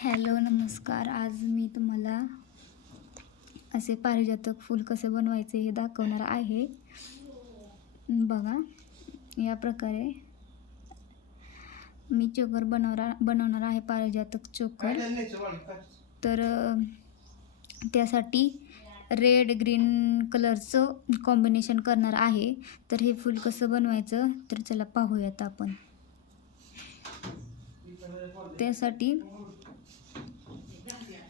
Hello नमस्कार. आज मी तुम्हाला असे पारिजातक फूल कसे बनवायचे हे दाखवणार आहे. बघा, या प्रकारे मी चोकर बनवणार आहे, पारिजातक चोकर. तर त्यासाठी रेड ग्रीन कलरचं कॉम्बिनेशन करणार आहे. तर हे फूल कसं बनवायचं तर चला पाहूयात आपण. त्यासाठी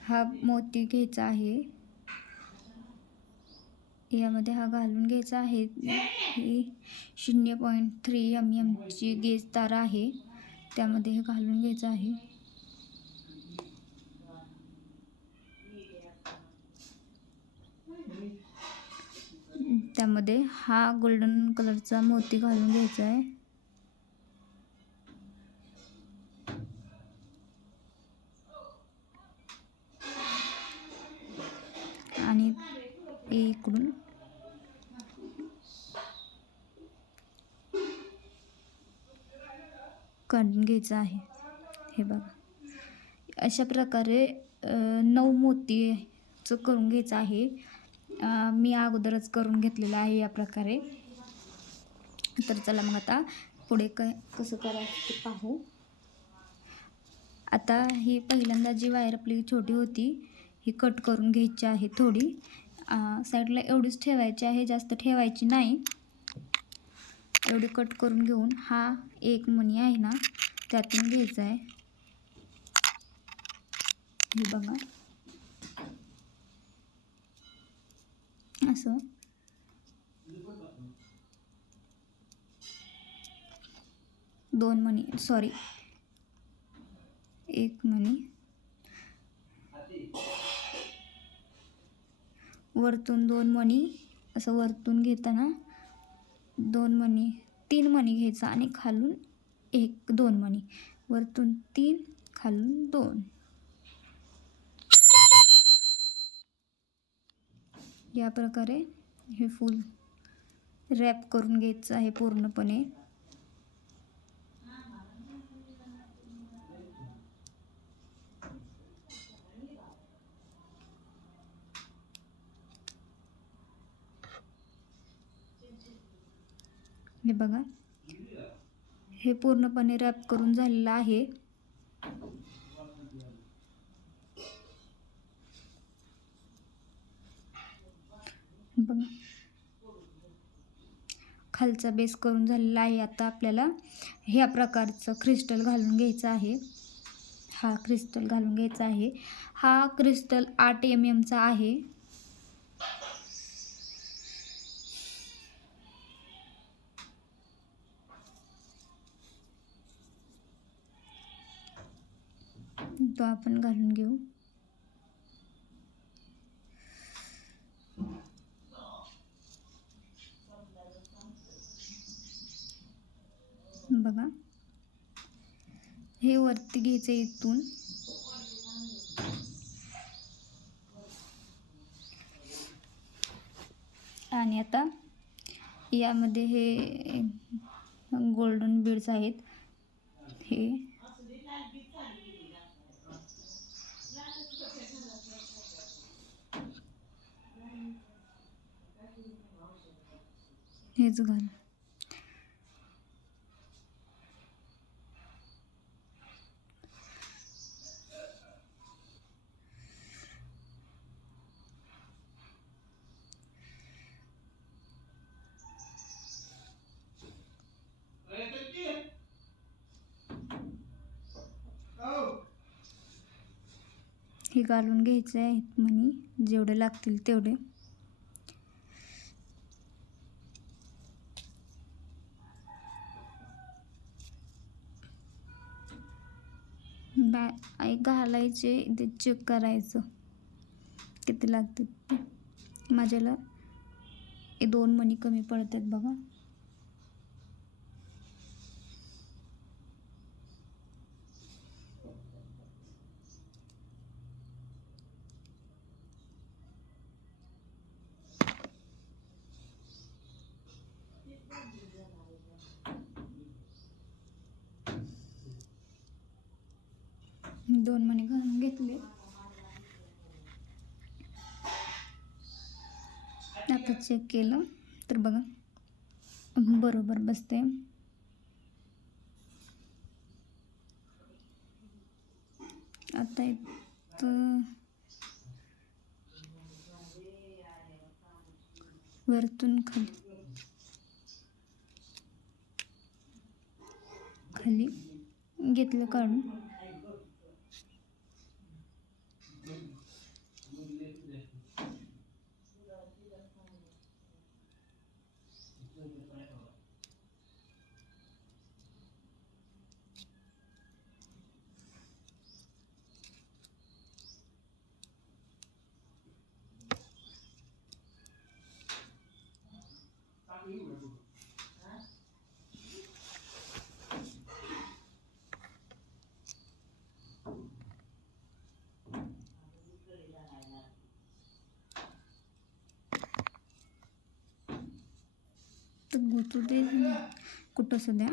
हा मोती घ्यायचा आहे, यामध्ये हा घालून घ्यायचा आहे. ही 0.3 mm ची गेज तार आहे, त्यामध्ये हे घालून घ्यायचं आहे. त्यामध्ये हा गोल्डन कलरचा मोती घालून घ्यायचा आहे. आणि इकडून काढून घ्यायचं आहे. हे बघा, अशा प्रकारे 9 मोतीचं करून घ्यायचं आहे. मी अगोदरच करून घेतलेलं आहे या प्रकारे. तर चला मग आता पुढे कसं करायचं ते पाहू. आता ही पहिल्यांदा जी वायर आपली छोटी होती ही कट करून घ्यायची आहे. थोडी साईडला एवढीच ठेवायची आहे, जास्त ठेवायची नाही. एवढी कट करून घेऊन हा एक मणी आहे ना, त्यातून घ्यायचा आहे. हे बघा, असं एक मणी वरतून 2 मणी, असं वरतून घेताना 2 मणी 3 मणी घ्यायचा आणि खालून 2 मणी, वरतून 3 खालून 2. या प्रकारे हे फूल रॅप करून घ्यायचं आहे पूर्णपणे. हे बघा, हे पूर्णपणे रॅप करून झालेलं आहे. बघा, खालचा बेस करून झालेला आहे. आता आपल्याला ह्या प्रकारचं क्रिस्टल घालून घ्यायचं आहे. हा क्रिस्टल घालून घ्यायचा आहे. हा क्रिस्टल 8 mm चा आहे. तो आपण घालून घेऊ. बघा, हे वरती घ्यायचं इथून. आणि आता यामध्ये हे गोल्डन बीड्स आहेत. हेच घाल. हे घालून घ्यायचे आहेत मणी, जेवढे लागतील तेवढे. घालायचे, ते चेक करायचं किती लागतात. माझ्याला 2 मणी कमी पडतात बघा. 2 मणी घालून घेतले. आता चेक केलं तर बघा बरोबर बसते. आता इथं वरतून खाली घेतलं काढून. तर गुतू दे कुठं सध्या.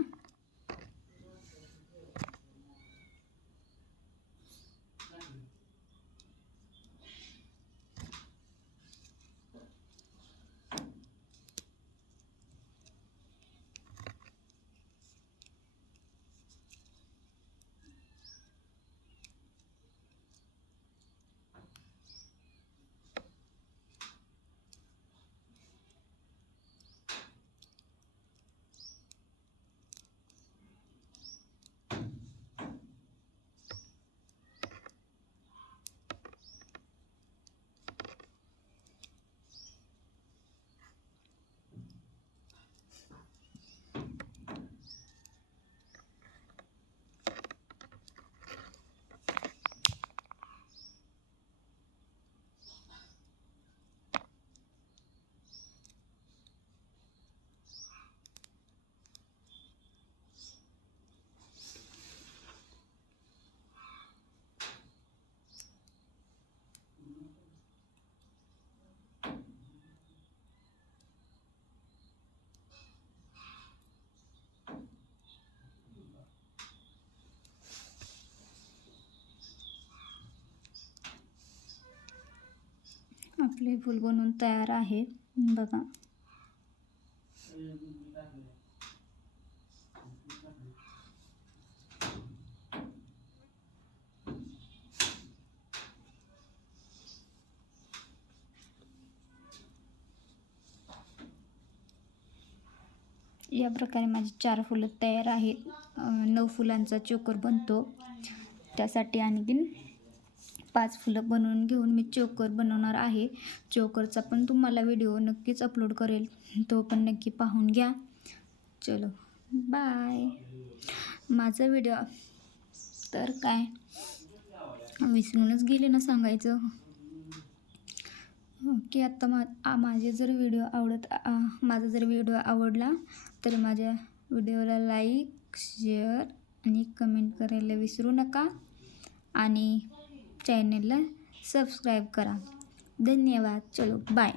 आपले फूल बनवून तयार आहे बघा. या प्रकारे माझी 4 फुलं तयार आहेत. 9 फुलांचा चोकर बनतो. त्यासाठी आणखीन 5 फुलं बनवून घेऊन मी चोकर बनवणार आहे. चोकरचा पण तुम्हाला व्हिडिओ नक्कीच अपलोड करेल, तो पण नक्की पाहून घ्या. चलो बाय. माझा व्हिडिओ तर काय विसरूनच गेले ना सांगायचं. ओके, आता माझा जर व्हिडिओ आवडला तर माझ्या व्हिडिओला लाईक, शेअर आणि कमेंट करायला विसरू नका आणि चॅनलला सबस्क्राईब करा. धन्यवाद. चलो बाय.